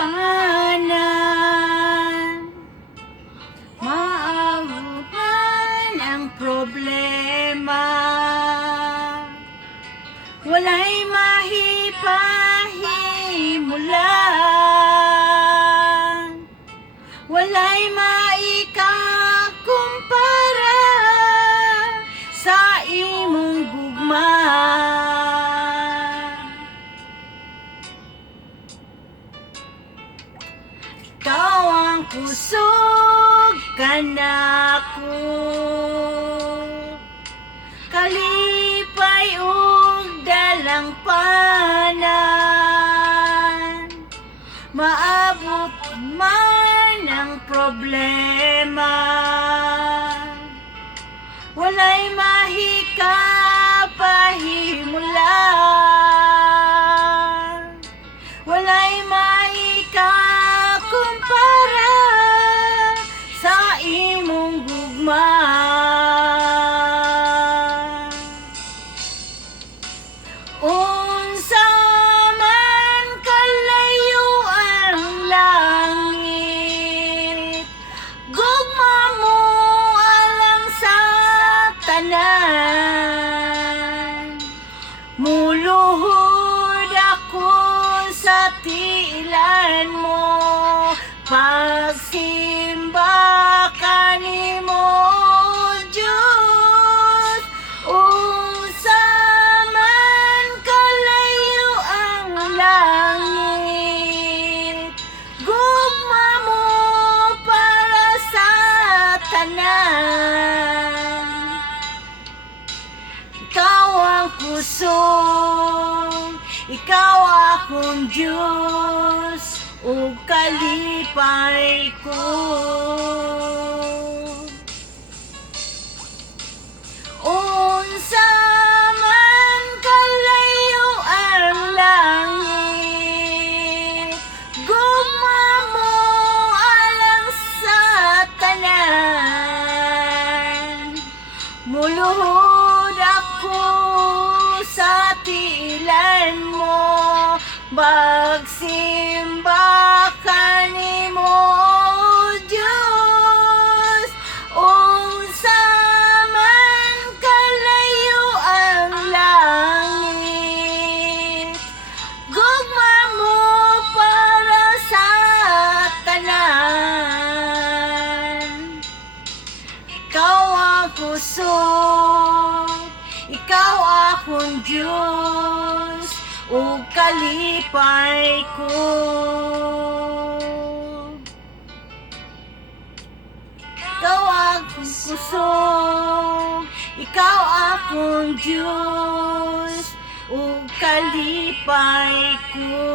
kalalipanan, maabutan ang problema, wala'y mahipahimulan, wala'y maikakumpara sa imong gugma. Ikaw ang kusog kanako, kalipay ug dalang panan, maabot man ang problema, wala'y mahikapahimulan, wala'y maikakumpara sa imong gugma. Unsa man kalayo ang langit, gugma mo alang sa tanan. Muluhod ako sa tiilan mo, pagsimba kanimo Diyos. Unsa man kalayo ang langit, gugma mo para sa tanan. Ikaw ang kusog, ikaw akong Diyos, ug kalipay ko. Unsa man kalayo ang langit, gugma mo alang sa tanan. Muluhod ako sa tiilan mo, bagsimba kanimo Diyos. Unsa man kalayo ang langit, gugma mo para sa tanan. Ikaw ang kusog, ikaw akong Diyos, ug kalipay ko. Ikaw akong kusog, ikaw akong Diyos, ug kalipay ko.